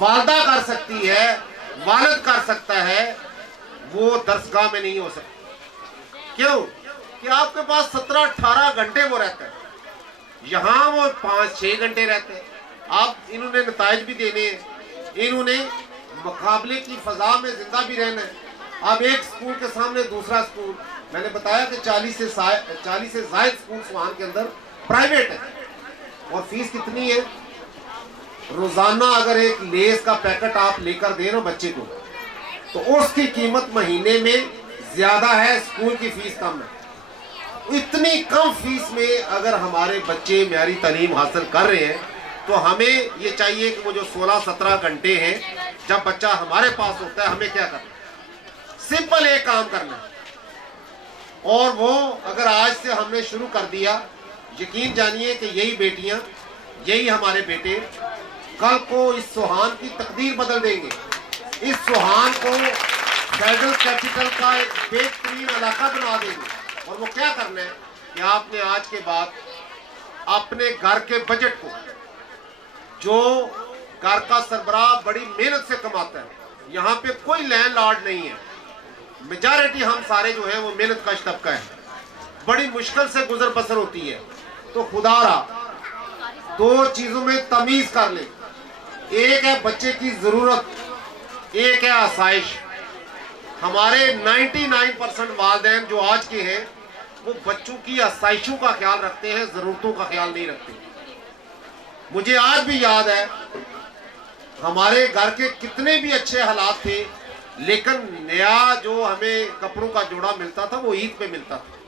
والدہ کر سکتی ہے، والد کر سکتا ہے، وہ درسگاہ میں نہیں ہو سکتا۔ کیوں؟ کہ آپ کے پاس 17-18 گھنٹے وہ رہتا ہے، یہاں وہ 5-6 گھنٹے رہتے ہیں۔ آپ انہوں نے نتائج بھی دینے ہیں، انہوں نے مقابلے کی فضا میں زندہ بھی رہنا ہے۔ اب ایک سکول کے سامنے دوسرا سکول، میں نے بتایا کہ 40 سے زائد سکول سوان کے اندر پرائیویٹ ہے، اور فیس کتنی ہے؟ روزانہ اگر ایک لیز کا پیکٹ آپ لے کر دیں نا بچے کو، تو اس کی قیمت مہینے میں زیادہ ہے، سکول کی فیس کم ہے۔ اتنی کم فیس میں اگر ہمارے بچے معیاری تعلیم حاصل کر رہے ہیں تو ہمیں یہ چاہیے کہ وہ جو 16-17 گھنٹے ہیں جب بچہ ہمارے پاس ہوتا ہے، ہمیں کیا کرنا ہے؟ سمپل ایک کام کرنا ہے، اور وہ اگر آج سے ہم نے شروع کر دیا، یقین جانیے کہ یہی بیٹیاں، یہی ہمارے بیٹے کل کو اس سوہان کی تقدیر بدل دیں گے۔ اس سوہان کو فیڈرل کیپٹل کا ایک بہترین علاقہ بنا دیں گے۔ اور وہ کیا کرنا ہے کہ آپ نے آج کے بعد اپنے گھر کے بجٹ کو، جو گھر کا سربراہ بڑی محنت سے کماتا ہے، یہاں پہ کوئی لینڈ لارڈ نہیں ہے، میجارٹی ہم سارے جو ہیں وہ محنت کش طبقہ ہے، بڑی مشکل سے گزر بسر ہوتی ہے، تو خدا را دو چیزوں میں تمیز کر لیں، ایک ہے بچے کی ضرورت، ایک ہے آسائش۔ ہمارے 99% والدین جو آج کے ہیں وہ بچوں کی آسائشوں کا خیال رکھتے ہیں، ضرورتوں کا خیال نہیں رکھتے۔ مجھے آج بھی یاد ہے ہمارے گھر کے کتنے بھی اچھے حالات تھے، لیکن نیا جو ہمیں کپڑوں کا جوڑا ملتا تھا وہ عید پہ ملتا تھا،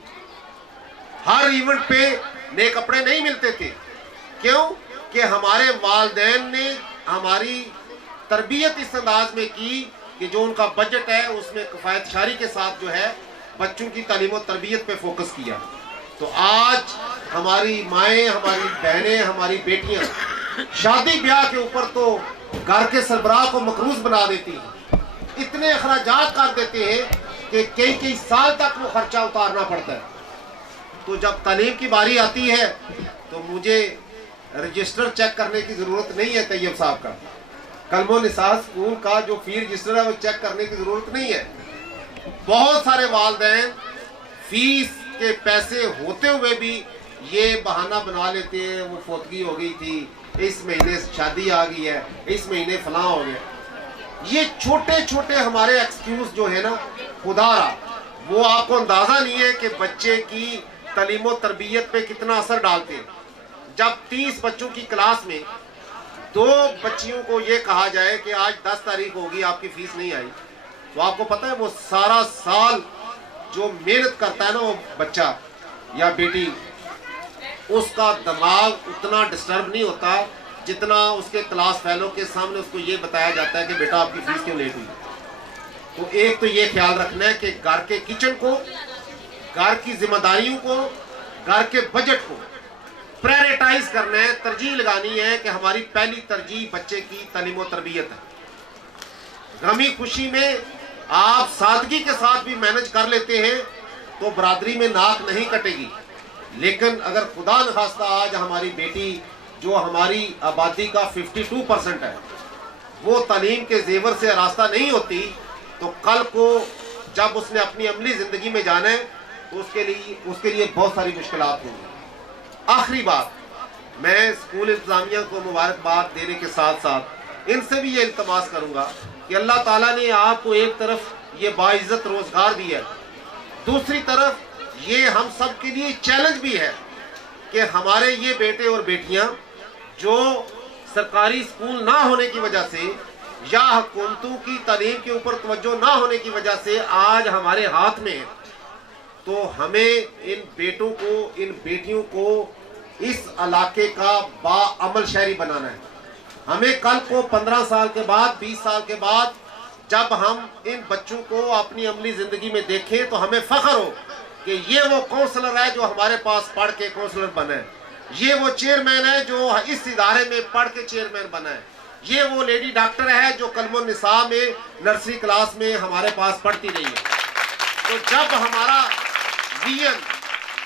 ہر ایونٹ پہ نئے کپڑے نہیں ملتے تھے۔ کیوں؟ کہ ہمارے والدین نے ہماری تربیت اس انداز میں کی کہ جو ان کا بجٹ ہے اس میں کفایت شاری کے ساتھ جو ہے بچوں کی تعلیم و تربیت پہ فوکس کیا۔ تو آج ہماری مائیں، ہماری بہنیں، ہماری بیٹیاں شادی بیاہ کے اوپر تو گھر کے سربراہ کو مقروض بنا دیتی ہیں، اتنے اخراجات کر دیتے ہیں کہ کئی سال تک وہ خرچہ اتارنا پڑتا ہے۔ تو جب تعلیم کی باری آتی ہے تو مجھے رجسٹر چیک کرنے کی ضرورت نہیں ہے طیب صاحب کا، کلم و نساء اسکول کا جو فی رجسٹر ہے وہ چیک کرنے کی ضرورت نہیں ہے۔ بہت سارے والدین فیس کے پیسے ہوتے ہوئے بھی یہ بہانہ بنا لیتے ہیں، وہ فوتگی ہو گئی تھی، اس مہینے شادی آ گئی ہے، اس مہینے فلاں ہو گیا۔ یہ چھوٹے چھوٹے ہمارے ایکسکیوز جو ہے نا، خدا را وہ آپ کو اندازہ نہیں ہے کہ بچے کی تعلیم و تربیت پہ کتنا اثر ڈالتے ہیں۔ جب 30 بچوں کی کلاس میں 2 بچیوں کو یہ کہا جائے کہ آج 10 تاریخ ہوگی آپ کی فیس نہیں آئی، تو آپ کو پتہ ہے وہ سارا سال جو محنت کرتا ہے نا وہ بچہ یا بیٹی، اس کا دماغ اتنا ڈسٹرب نہیں ہوتا جتنا اس کے کلاس فیلو کے سامنے اس کو یہ بتایا جاتا ہے کہ بیٹا آپ کی فیس کیوں لیٹ ہوئی۔ تو ایک تو یہ خیال رکھنا ہے کہ گھر کے کچن کو، گھر کی ذمہ داریوں کو، گھر کے بجٹ کو پرائرٹائز کرنا ہے، ترجیح لگانی ہے کہ ہماری پہلی ترجیح بچے کی تعلیم و تربیت ہے۔ غمی خوشی میں آپ سادگی کے ساتھ بھی مینج کر لیتے ہیں تو برادری میں ناک نہیں کٹے گی، لیکن اگر خدا نخواستہ آج ہماری بیٹی جو ہماری آبادی کا 52% ہے وہ تعلیم کے زیور سے آراستہ نہیں ہوتی، تو کل کو جب اس نے اپنی عملی زندگی میں جانا ہے تو اس کے لیے بہت ساری مشکلات ہوں گی۔ آخری بات، میں اسکول انتظامیہ کو مبارکباد دینے کے ساتھ ساتھ ان سے بھی یہ التماس کروں گا کہ اللہ تعالیٰ نے آپ کو ایک طرف یہ باعزت روزگار دیا ہے، دوسری طرف یہ ہم سب کے لیے چیلنج بھی ہے کہ ہمارے یہ بیٹے اور بیٹیاں جو سرکاری اسکول نہ ہونے کی وجہ سے یا حکومتوں کی تعلیم کے اوپر توجہ نہ ہونے کی وجہ سے آج ہمارے ہاتھ میں ہیں، تو ہمیں ان بیٹوں کو، ان بیٹیوں کو اس علاقے کا باعمل شہری بنانا ہے۔ ہمیں کل کو 15 سال کے بعد، 20 سال کے بعد جب ہم ان بچوں کو اپنی عملی زندگی میں دیکھیں تو ہمیں فخر ہو کہ یہ وہ کونسلر ہے جو ہمارے پاس پڑھ کے کونسلر بنا ہے، یہ وہ چیئرمین ہے جو اس ادارے میں پڑھ کے چیئرمین بنا ہے، یہ وہ لیڈی ڈاکٹر ہے جو کلم و نساء میں نرسری کلاس میں ہمارے پاس پڑھتی رہی ہے۔ تو جب ہمارا ویژن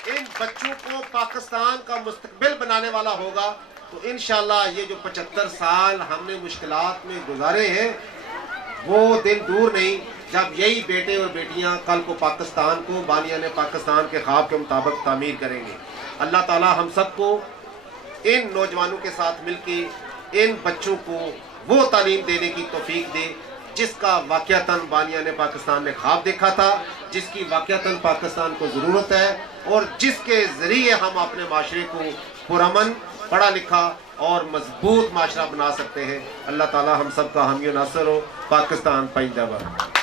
ان بچوں کو پاکستان کا مستقبل بنانے والا ہوگا تو انشاءاللہ یہ جو 75 سال ہم نے مشکلات میں گزارے ہیں وہ دن دور نہیں جب یہی بیٹے اور بیٹیاں کل کو پاکستان کو بانیان پاکستان کے خواب کے مطابق تعمیر کریں گے۔ اللہ تعالی ہم سب کو ان نوجوانوں کے ساتھ مل کے ان بچوں کو وہ تعلیم دینے کی توفیق دے جس کا واقعتاً بانیان پاکستان نے خواب دیکھا تھا، جس کی واقعتاً پاکستان کو ضرورت ہے، اور جس کے ذریعے ہم اپنے معاشرے کو پرامن، پڑھا لکھا اور مضبوط معاشرہ بنا سکتے ہیں۔ اللہ تعالی ہم سب کا حامی و ناصر ہو۔ پاکستان پائندہ باد۔